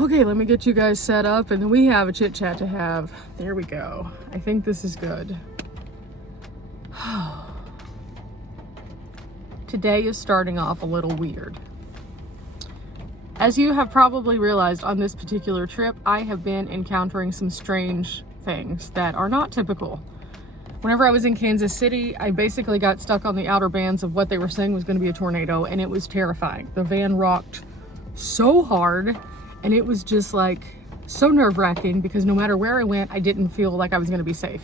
Okay, let me get you guys set up and then we have a chit chat to have. There we go. I think this is good. Today is starting off a little weird. As you have probably realized on this particular trip, I have been encountering some strange things that are not typical. Whenever I was in Kansas City, I basically got stuck on the outer bands of what they were saying was going to be a tornado, and it was terrifying. The van rocked so hard, and it was just like so nerve-wracking because no matter where I went, I didn't feel like I was going to be safe.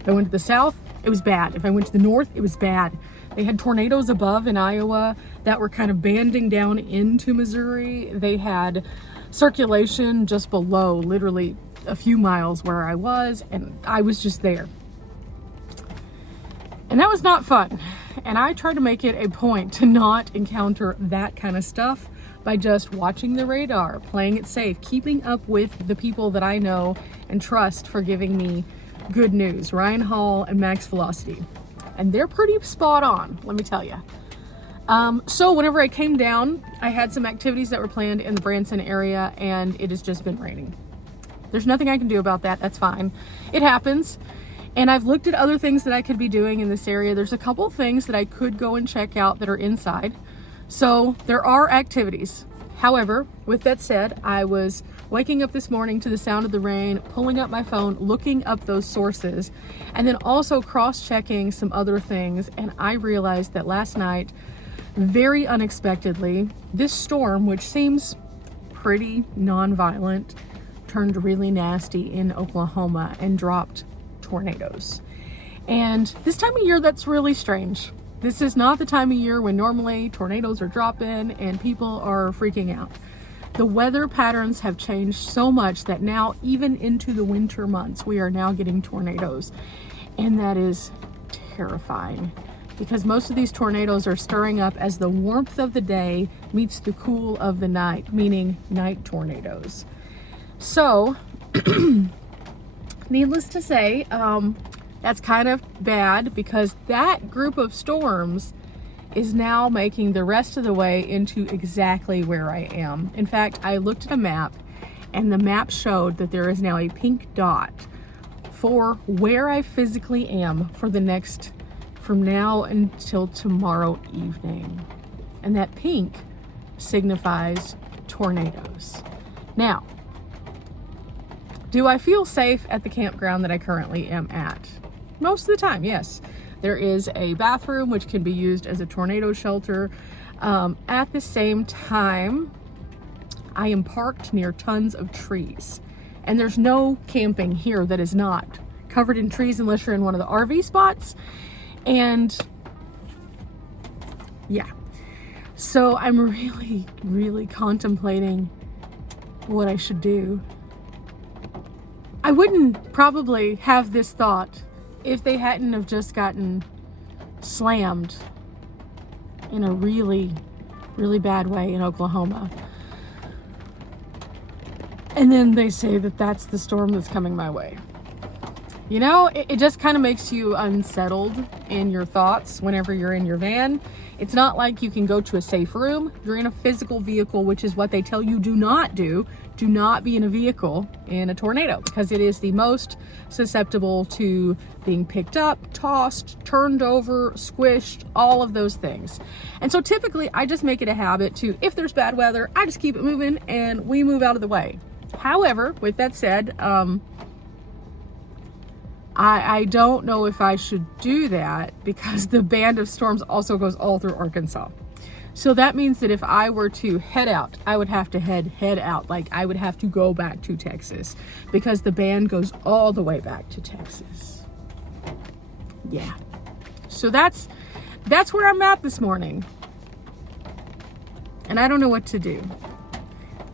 If I went to the south, it was bad. If I went to the north, it was bad. They had tornadoes above in Iowa that were kind of banding down into Missouri. They had circulation just below, literally a few miles where I was, and I was just there. And that was not fun. And I try to make it a point to not encounter that kind of stuff by just watching the radar, playing it safe, keeping up with the people that I know and trust for giving me good news, Ryan Hall and Max Velocity. And they're pretty spot on, let me tell you. So whenever I came down, I had some activities that were planned in the Branson area, and it has just been raining. There's nothing I can do about that. That's fine. It happens. And I've looked at other things that I could be doing in this area. There's a couple of things that I could go and check out that are inside. So there are activities. However, with that said, I was waking up this morning to the sound of the rain, pulling up my phone, looking up those sources, and then also cross-checking some other things. And I realized that last night, very unexpectedly, this storm, which seems pretty non-violent, turned really nasty in Oklahoma and dropped tornadoes. And this time of year, that's really strange. This is not the time of year when normally tornadoes are dropping and people are freaking out. The weather patterns have changed so much that now, even into the winter months, we are now getting tornadoes. And that is terrifying because most of these tornadoes are stirring up as the warmth of the day meets the cool of the night, meaning night tornadoes. So, needless to say, that's kind of bad because that group of storms is now making the rest of the way into exactly where I am. In fact, I looked at a map and the map showed that there is now a pink dot for where I physically am for the next, from now until tomorrow evening. And that pink signifies tornadoes. Now, do I feel safe at the campground that I currently am at? Most of the time, yes. There is a bathroom which can be used as a tornado shelter. At the same time, I am parked near tons of trees. And there's no camping here that is not covered in trees unless you're in one of the RV spots. And yeah. So I'm really, really contemplating what I should do. I wouldn't probably have this thought if they hadn't have just gotten slammed in a really, really bad way in Oklahoma. And then they say that that's the storm that's coming my way. You know, it just kind of makes you unsettled in your thoughts whenever you're in your van. It's not like you can go to a safe room. You're in a physical vehicle, which is what they tell you do not do. Do not be in a vehicle in a tornado because it is the most susceptible to being picked up, tossed, turned over, squished, all of those things. And so typically I just make it a habit to, if there's bad weather, I just keep it moving and we move out of the way. However, with that said, I don't know if I should do that because the band of storms also goes all through Arkansas. So that means that if I were to head out, I would have to head out. Like I would have to go back to Texas because the band goes all the way back to Texas. Yeah. So that's where I'm at this morning. And I don't know what to do.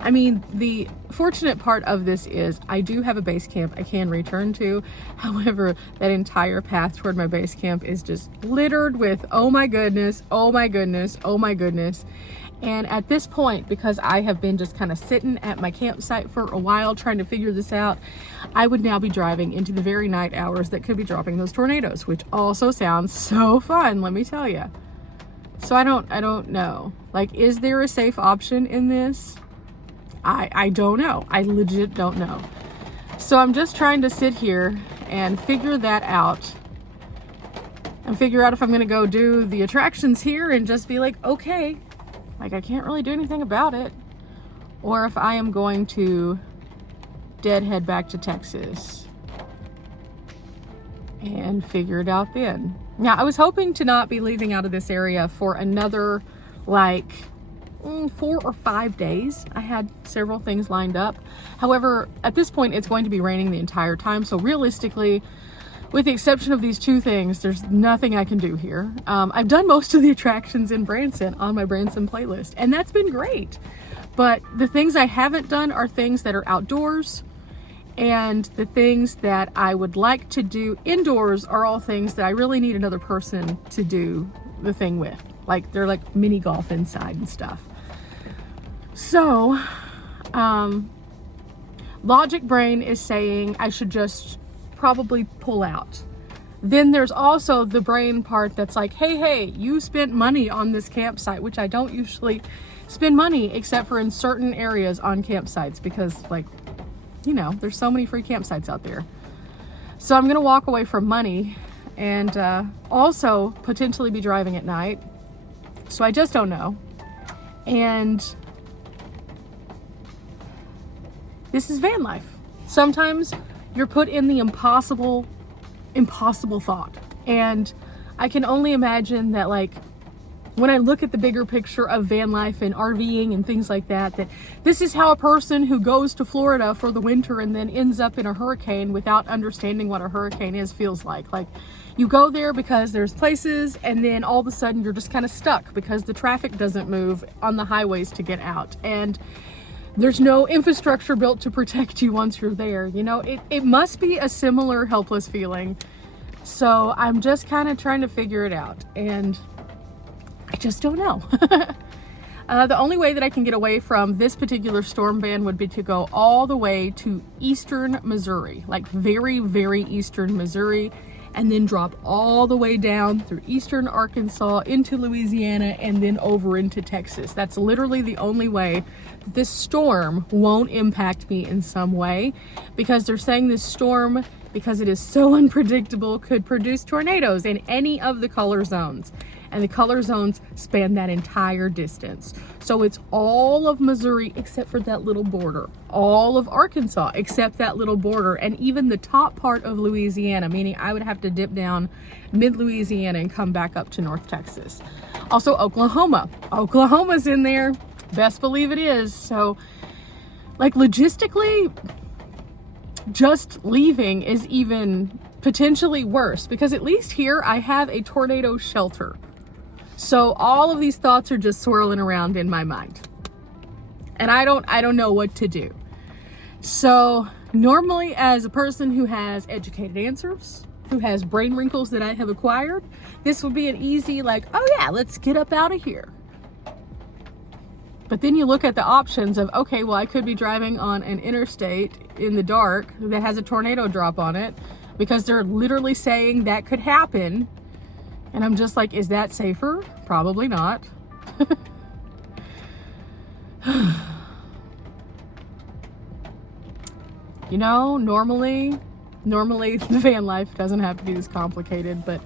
I mean, the fortunate part of this is I do have a base camp I can return to. However, that entire path toward my base camp is just littered with, oh my goodness, oh my goodness, oh my goodness. And at this point, because I have been just kind of sitting at my campsite for a while trying to figure this out, I would now be driving into the very night hours that could be dropping those tornadoes, which also sounds so fun, let me tell you. So I don't know. Like, is there a safe option in this? I don't know. I legit don't know. So I'm just trying to sit here and figure that out. And figure out if I'm going to go do the attractions here and just be like, okay, like I can't really do anything about it. Or if I am going to deadhead back to Texas and figure it out then. Now, I was hoping to not be leaving out of this area for another like 4 or 5 days. I had several things lined up. However, at this point, it's going to be raining the entire time. So realistically, with the exception of these 2 things, there's nothing I can do here. I've done most of the attractions in Branson on my Branson playlist, and that's been great. But the things I haven't done are things that are outdoors, and the things that I would like to do indoors are all things that I really need another person to do the thing with. Like, they're like mini golf inside and stuff. So, logic brain is saying I should just probably pull out. Then there's also the brain part that's like, hey, you spent money on this campsite, which I don't usually spend money except for in certain areas on campsites because, like, you know, there's so many free campsites out there. So I'm gonna walk away from money and also potentially be driving at night. So I just don't know. And this is van life. Sometimes you're put in the impossible thought. And I can only imagine that, like, when I look at the bigger picture of van life and RVing and things like that, that this is how a person who goes to Florida for the winter and then ends up in a hurricane without understanding what a hurricane is feels like. Like, you go there because there's places, and then all of a sudden you're just kind of stuck because the traffic doesn't move on the highways to get out. And there's no infrastructure built to protect you once you're there. You know, it must be a similar helpless feeling. So I'm just kind of trying to figure it out. And I just don't know. The only way that I can get away from this particular storm ban would be to go all the way to eastern Missouri, like very, very eastern Missouri, and then drop all the way down through eastern Arkansas into Louisiana and then over into Texas. That's literally the only way that this storm won't impact me in some way, because they're saying this storm, because it is so unpredictable, could produce tornadoes in any of the color zones. And the color zones span that entire distance. So it's all of Missouri except for that little border. All of Arkansas except that little border. And even the top part of Louisiana, meaning I would have to dip down mid-Louisiana and come back up to North Texas. Also Oklahoma. Oklahoma's in there. Best believe it is. So, like, logistically, just leaving is even potentially worse, because at least here I have a tornado shelter. So all of these thoughts are just swirling around in my mind, and I don't know what to do. So normally, as a person who has educated answers, who has brain wrinkles that I have acquired, this would be an easy, like, oh yeah, let's get up out of here. But then you look at the options of, okay, well, I could be driving on an interstate in the dark that has a tornado drop on it, because they're literally saying that could happen. And I'm just like, is that safer? Probably not. You know, normally the van life doesn't have to be this complicated, but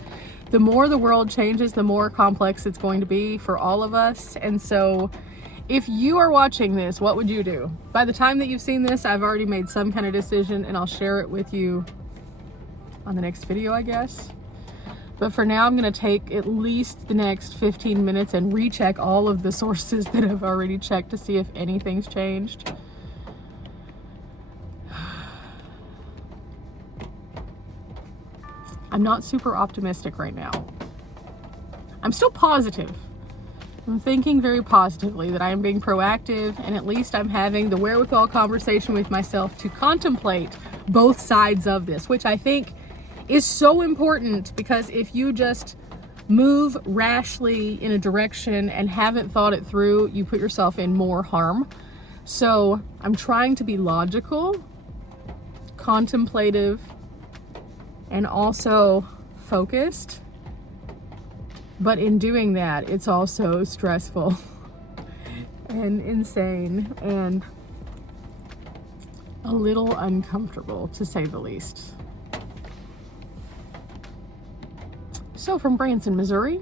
the more the world changes, the more complex it's going to be for all of us. And so if you are watching this, what would you do? By the time that you've seen this, I've already made some kind of decision, and I'll share it with you on the next video, I guess. But for now, I'm going to take at least the next 15 minutes and recheck all of the sources that I've already checked to see if anything's changed. I'm not super optimistic right now. I'm still positive. I'm thinking very positively that I am being proactive, and at least I'm having the wherewithal conversation with myself to contemplate both sides of this, which I think is so important, because if you just move rashly in a direction and haven't thought it through, you put yourself in more harm. So I'm trying to be logical, contemplative, and also focused. But in doing that, it's also stressful and insane. And a little uncomfortable, to say the least. So from Branson, Missouri,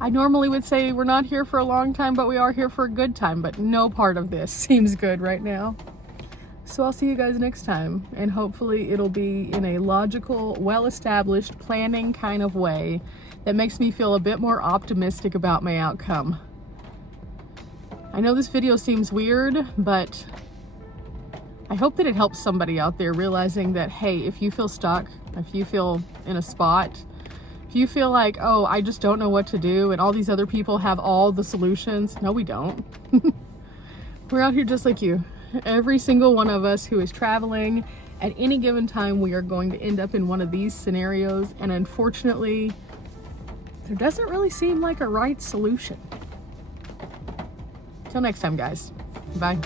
I normally would say we're not here for a long time, but we are here for a good time, but no part of this seems good right now. So I'll see you guys next time, and hopefully it'll be in a logical, well-established planning kind of way that makes me feel a bit more optimistic about my outcome. I know this video seems weird, but I hope that it helps somebody out there realizing that, hey, if you feel stuck, if you feel in a spot, if you feel like, oh, I just don't know what to do and all these other people have all the solutions. No, we don't. We're out here just like you. Every single one of us who is traveling at any given time, we are going to end up in one of these scenarios. And unfortunately, there doesn't really seem like a right solution. Till next time, guys. Bye.